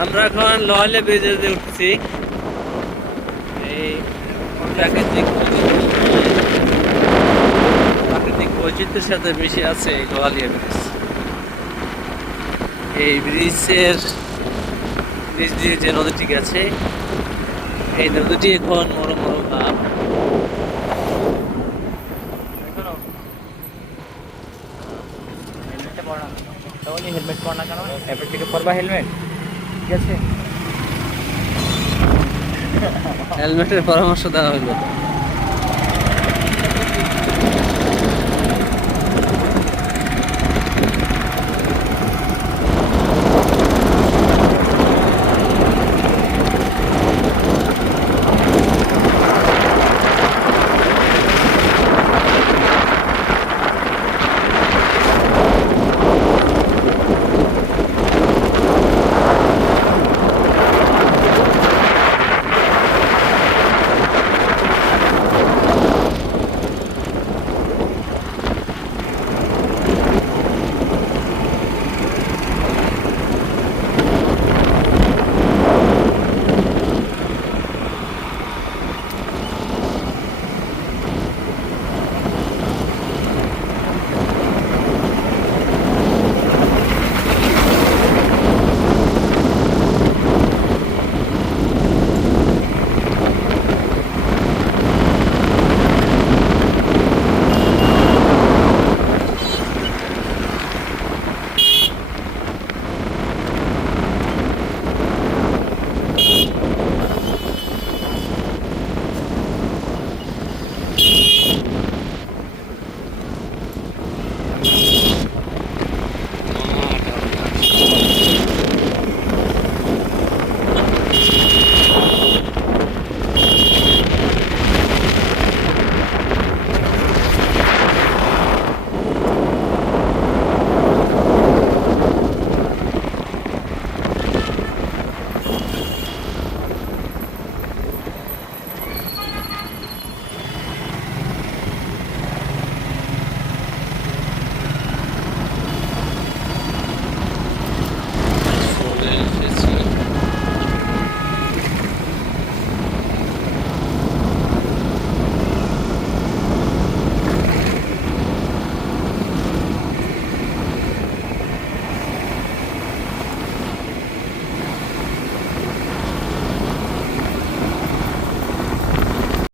আমরা এখন লোহালে ব্রিজে উঠছি। এই প্রাকৃতিক প্রাকৃতিক বৈচিত্র্যের সাথে মিশে আছে এই লোহালিয়া ব্রিজ। এই ব্রিজ দিয়ে যে নদীটি গেছে, এই নদীটি এখন মরো মরো ভাব। হেলমেট পর না কেন? এরপর থেকে পরবা হেলমেট, ঠিক আছে? হেলমেটের পরামর্শ দেওয়া হলো।